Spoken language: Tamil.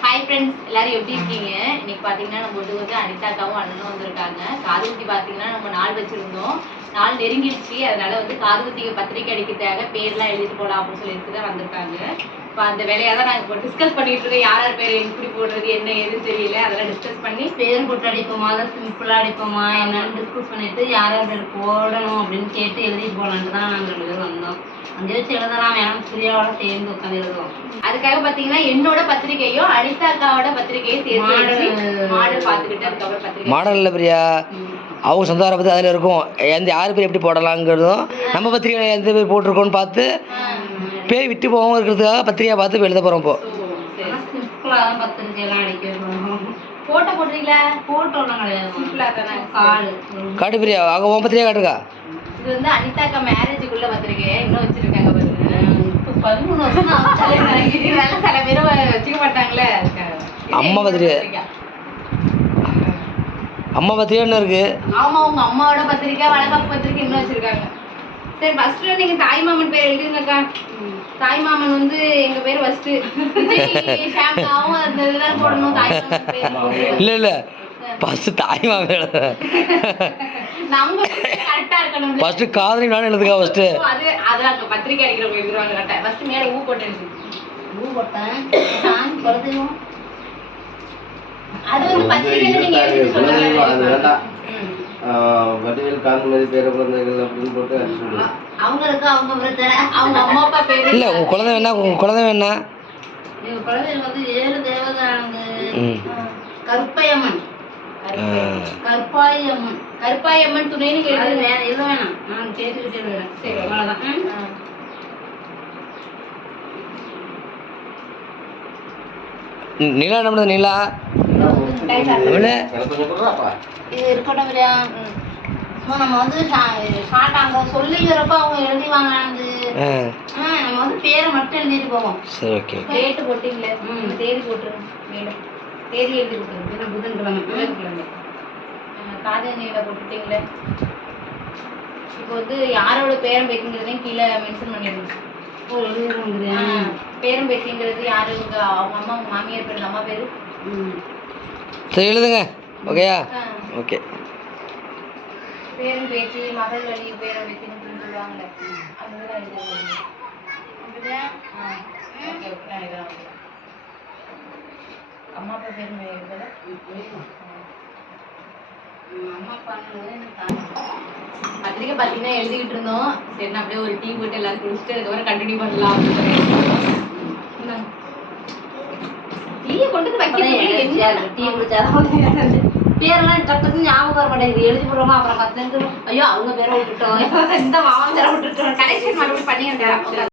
ஹாய் ஃப்ரெண்ட்ஸ் எல்லாரும் எப்படி இருக்கீங்க? இன்னைக்கு பாத்தீங்கன்னா நம்ம வீட்டுக்கு வந்து அனிதாக்காவும் அண்ணனும் வந்திருக்காங்க. காதுகுத்தி பார்த்தீங்கன்னா பாத்தீங்கன்னா நம்ம நாள் வச்சிருந்தோம். நாள் நெருங்கிடுச்சு. அதனால வந்து காது பத்திரிக்கை அடிக்கிறதாக பேர்லாம் எழுதிட்டு போலாம் அப்படின்னு சொல்லிட்டு தான் வந்திருக்காங்க. இப்போ அந்த வேலையை தான் நாங்கள் இப்போ டிஸ்கஸ் பண்ணிட்டு இருக்கோம். யார் யார் பேர் எப்படி போடுறது என்ன ஏதுன்னு தெரியல. அதெல்லாம் டிஸ்கஸ் பண்ணி பேர் போட்டு அடிப்போமா? அதை சிம்பிளாக அடிப்போமா? என்னன்னு டிஸ்கஸ் பண்ணிட்டு யார் யார் பேர் போடணும் அப்படின்னு கேட்டு எழுதி போகலான்ட்டு தான் நாங்கள் பேரும் வந்தோம். வச்சு எழுதலாம் வேணாம் பிரியாவோட சேர்ந்து உட்காந்து எழுதுவோம். அதுக்காக பாத்தீங்கன்னா என்னோட பத்திரிக்கையும் அனிதா அக்காவோட பத்திரிக்கையும் சேர்த்து. மாடல் பார்த்துக்கிட்டு அதுக்கப்புறம் மாடல் இல்லை பிரியா. அவங்க சொந்தக்கார பற்றி அதில் இருக்கும். எந்த யார் பேர் எப்படி போடலாங்கிறதும் நம்ம பத்திரிகை எந்த பேர் போட்டிருக்கோன்னு பார்த்து பேர் விட்டு போகாம இருக்கிறதுக்காக பத்திரிகை பார்த்து எழுத போகிறோம் இப்போ. சரி. சிம்பிளாக தான் பத்திரிக்கை எல்லாம் அடிக்கிறோம் போட்டோ போடுறீங்களா? போட்டோலாம் கிடையாது. சிம்பிளா தானே காடு காட்டு பிரியா அவங்க உன் பத்திரிகை காட்டுக்கா இது வந்து அனிதா அக்கா மேரேஜுக்குள்ள பத்திரிக்கை இன்னும் வச்சிருக்காங்க பாருங்க இப்போ பதிமூணு வருஷம். இதெல்லாம் சில பேர் வச்சுக்க மாட்டாங்களே. அம்மா பத்திரிக்கை. அம்மா பத்திரிகை என்ன இருக்குது ஆமா உங்க அம்மாவோட பத்திரிக்கை வளகாப்பு பத்திரிக்கை இன்னும் வச்சிருக்காங்க. சரி ஃபர்ஸ்ட்ல நீங்க தாய் மாமன் பேர் எழுதிருங்கக்கா தாய் மாமன் வந்து எங்க பேர் ஃபர்ஸ்ட் ஷாம்காவும் அந்த இதெல்லாம் போடணும் தாய் மாமன். இல்லை இல்லை. ஃபஸ்ட்டு தாய் மாமே எழுத. நம்ம கரெக்டா இருக்கணும். ஃபஸ்ட்டு காதலி நான் எழுதுக்கா ஃபஸ்ட்டு அது அது அங்க பத்திரிக்கை அடிக்கிறவங்க எழுதுவாங்க மேல ஊ போட்டேன். அது சொல்லுங்க. வடிவேல் காந்திமதி பேர குழந்தைகள் அப்படின்னு போட்டு. அவங்களுக்கு அவங்க அவங்க அம்மா அப்பா பேரு இல்லை உங்கள் குழந்தை என்ன உங்கள் குழந்தை என்ன எங்க குலதெய்வம் வந்து ஏழு தேவதானங்க. ம். கருப்பையம்மன். ஆ. கருப்பாயம்மன் கருப்பாயம்மன் துணை நீங்க அது எழுதுங்க வேற எதுவும் வேணாம். நான் கேட்டுக்கிட்டே எழுதுறேன் சரி. அவ்வளோதான். நிலா என்ன பண்ணுது நிலா. இது இருக்கட்டும் இல்லையா நம்ம வந்து ஷார்ட் அங்கே சொல்லி வரப்போ அவங்க எழுதிவாங்க அது. நம்ம வந்து பேரை மட்டும் எழுதிட்டு போவோம். சரி ஓகே டேட்டு போட்டீங்களே? ம், தேதி மேல தேதி எழுதி கொடுத்துருங்க இது புதன்கிழமை. புதன்கிழமை காதல் நீல போட்டுட்டீங்களே இப்போ வந்து யாரோட பேரம் பேத்திங்கிறதையும் கீழே மென்ஷன் பண்ணிடுங்க பேரம் பேத்திங்கிறது யாரு உங்க அவங்க அம்மா உங்க மாமியார் பேர் அம்மா பேரு சரி எழுதுங்க. ஓகேயா? ஓகே. பேரம் பேத்தி மகள் வழி பேரம் பேத்தின்னு சொல்லுவாங்கல்ல. அந்த இதெல்லாம் எழுதிடுங்க அப்படியா? ஆ ஓகே ஓகே நான் இதெல்லாம் ஓகே அம்மா அப்பா பேர் எழுதல ம், அம்மா பண்ணுறது எனக்கு தாங்க. பத்திரிக்கை பார்த்தீங்கன்னா எழுதிக்கிட்டு இருந்தோம். சரி நான் அப்படியே ஒரு டீ போட்டு எல்லாரும் குடிச்சிட்டு அதுக்கப்புறம் கண்டினியூ பண்ணலாம் அப்படின்னு டீயை கொண்டு வந்து இருக்கு. டீ குடிச்சாதான் பேரெல்லாம் டக்குன்னு ஞாபகம் வர மாட்டேங்குது. எழுதி போடுறோமா அப்புறம் பத்து ஐயோ அவங்க பேரை விட்டுட்டோம். இந்த மாவன் பேரை விட்டுட்டோம். கரெக்ஷன் மறுபடியும் பண்ணி